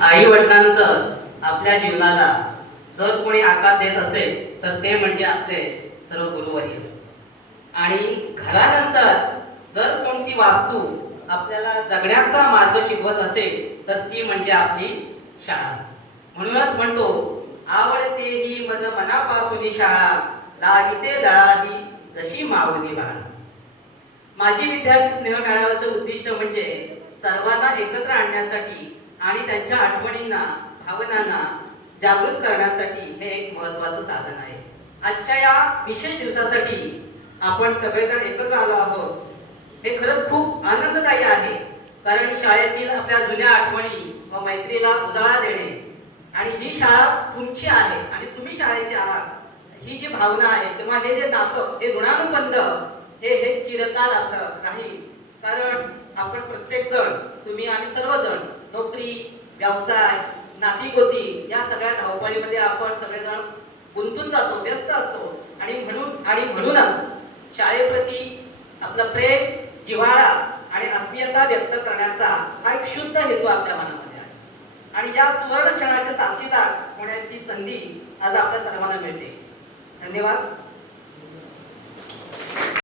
आई वडिलांनंतर आपल्या जीवनाला जर कोणी आकार देत असेल तर ते म्हणजे आपले सर्व गुरुवर्य. आणि घरानंतर जर कोणती वास्तू आपल्याला जगण्याचा मार्ग शिकवत असेल तर ती म्हणजे आपली शाळा. म्हणूनच म्हणतो, आवडते ही मज मनापासून शाळा, लागिते दळावी जशी माऊली बाळा. माझी विद्यार्थी स्नेह मेळाव्याचं उद्दिष्ट म्हणजे सर्वांना एकत्र आणण्यासाठी आणि त्यांच्या आठवणींना, भावनांना जागृत करण्यासाठी हे एक महत्त्वाचं साधन आहे. आजच्या या विशेष दिवसासाठी आपण सगळेजण एकत्र आलो आहोत. हे खरंच खूप आनंददायी आहे, कारण शाळेतील आपल्या जुन्या आठवणी व मैत्रीला उजाळा देणे आणि ही शाळा तुमची आहे आणि तुम्ही शाळेचे आहात, ही जी भावना आहे किंवा हे जे नातं, हे ऋणानुबंध हे चिरकाल आपलं राहील. कारण आपण प्रत्येक जण, तुम्ही आम्ही सर्वजण नोकरी, व्यवसाय, नातीगोती या सगळ्या धावपळीमध्ये आपण सगळेजण गुंतून जातो, व्यस्त असतो. आणि म्हणूनच शाळेप्रती आपलं प्रेम, जिव्हाळा आणि आत्मीयता व्यक्त करण्याचा हा एक शुद्ध हेतू आपल्या मनामध्ये आहे. आणि या सुवर्ण क्षणाचे साक्षीदार होण्याची संधी आज आपल्या सर्वांना मिळते. धन्यवाद.